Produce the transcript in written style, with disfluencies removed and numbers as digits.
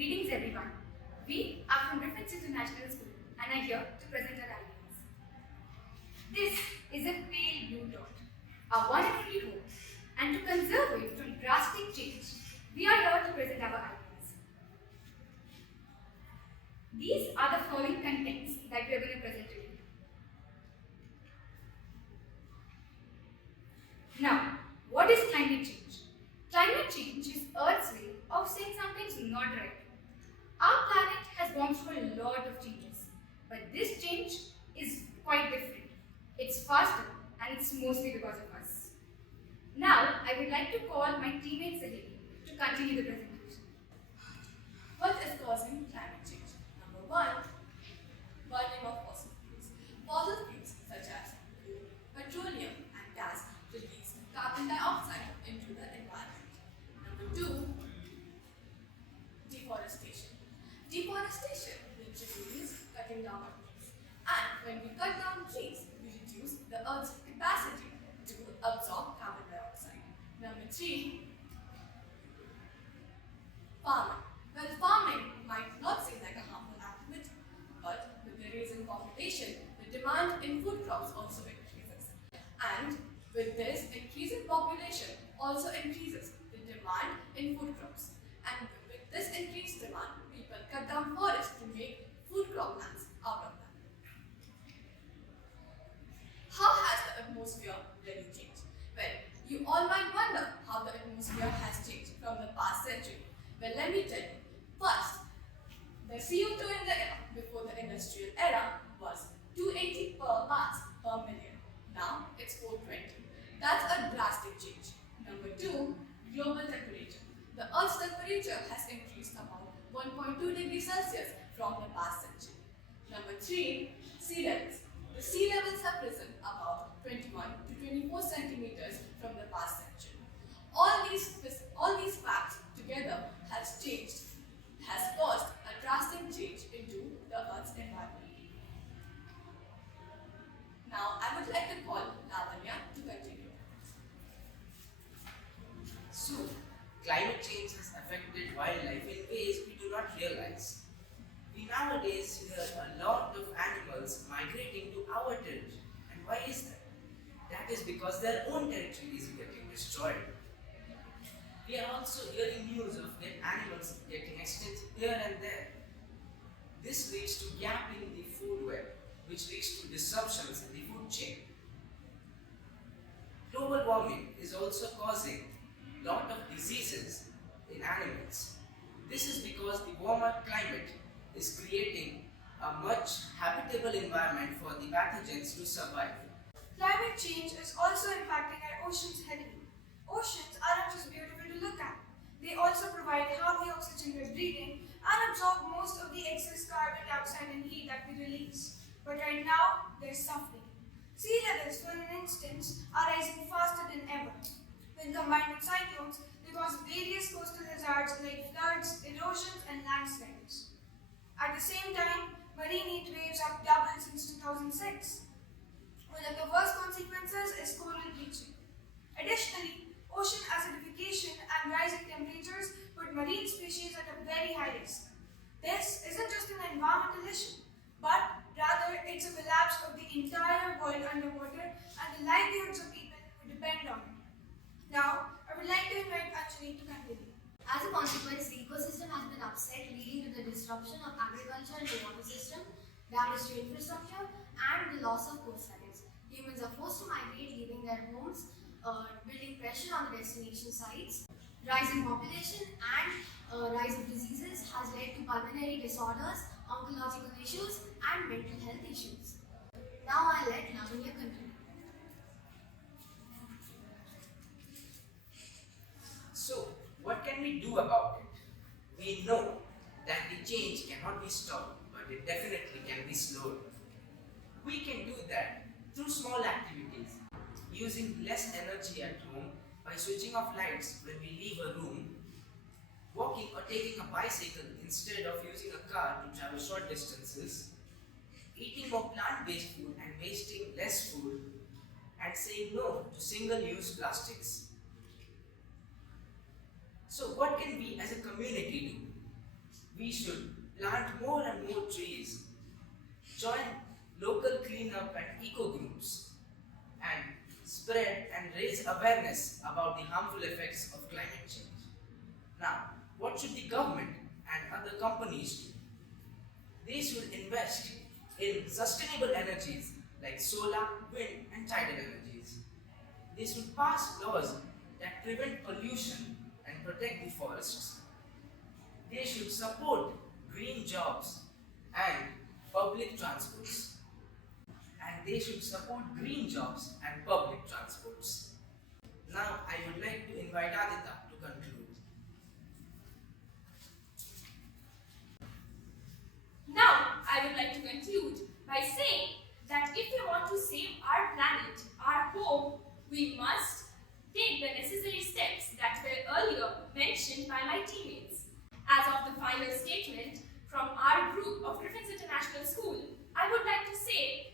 Greetings everyone. We are from Griffins International School and are here to present our ideas. This is a pale blue dot, our one and only home, and to conserve it from drastic change, we are here to present our ideas. These are the following contents that we are going to present today. Now, what is climate change? Climate change is Earth's way of saying something's not right. Our planet has gone through a lot of changes, but this change is quite different. It's faster and it's mostly because of us. Now, I would like to call my teammate Saheli to continue the presentation. What is causing climate change? Number one, burning of fossil fuels. Fossil fuels such as coal, petroleum and gas release carbon dioxide into the environment. Number two, deforestation. Deforestation literally means cutting down of trees. And when we cut down trees, we reduce the Earth's capacity to absorb carbon dioxide. Number three, farming. Well, farming might not seem like a harmful activity, but with the rising population, the demand in food crops also increases. And with this increasing population also increases the demand in food crops. And with this increased demand, people cut down forests to make food croplands out of them. How has the atmosphere really changed? Well, you all might wonder how the atmosphere has changed from the past century. Well, let me tell you. First, the CO2 in the air before the industrial era was 280 parts per million. Now it's 420. That's a drastic change. Number two, global temperature. The Earth's temperature has increased about 1.2 degrees Celsius from the past century. Number three, sea levels. The sea levels have risen about 21 to 24 centimeters from the past century. All these facts together has caused a drastic change into the Earth's environment. Now, I would like to call Lavanya to continue. So, climate change has affected wildlife in ways we do not realize. We nowadays hear a lot of animals migrating to our territory. And why is that? That is because their own territory is getting destroyed. We are also hearing news of dead animals getting extinct here and there. This leads to gap in the food web, which leads to disruptions in the food chain. Global warming is also causing a lot of diseases in animals. This is because the warmer climate is creating a much habitable environment for the pathogens to survive. Climate change is also impacting our oceans heavily. Oceans aren't just beautiful to look at. They also provide half the oxygen we're breathing and absorb most of the excess carbon dioxide and heat that we release. But right now, they're suffering. Sea levels, for instance, are rising faster than ever. When combined with cyclones, they cause various coastal hazards like floods, erosions, and landslides. At the same time, marine heat waves have doubled since 2006. One of the worst consequences is coral bleaching. Additionally, ocean acidification and rising temperatures put marine species at a very high risk. This isn't just an environmental issue, but rather it's a collapse of the entire world underwater and the livelihoods of people who depend on it. Now, I would like to invite Anjali to continue. As a consequence, the ecosystem has been upset, leading to the disruption of agriculture and the water system, damage to infrastructure, and the loss of coastlines. Humans are forced to migrate, leaving their homes, building pressure on the destination sites. Rising population and rise of diseases has led to pulmonary disorders, oncological issues, and mental health issues. Now I'll let Lavanya continue. So, what can we do about it? We know that the change cannot be stopped, but it definitely can be slowed. We can do that through small activities, using less energy at home by switching off lights when we leave a room, walking or taking a bicycle instead of using a car to travel short distances, eating more plant-based food and wasting less food, and saying no to single-use plastics. So what can we as a community do? we should plant more and more trees, join local cleanup and eco groups, and spread and raise awareness about the harmful effects of climate change. Now, what should the government and other companies do? They should invest in sustainable energies like solar, wind, and tidal energies. They should pass laws that prevent pollution and protect the forests. They should support green jobs and public transports. And they should support green jobs and public transports. Now, I would like to invite Aadita to conclude. Now, I would like to conclude by saying that if we want to save our planet, our home, we must take the necessary steps that were earlier mentioned by my teammates. As of the final statement from our group of Griffins International School, I would like to say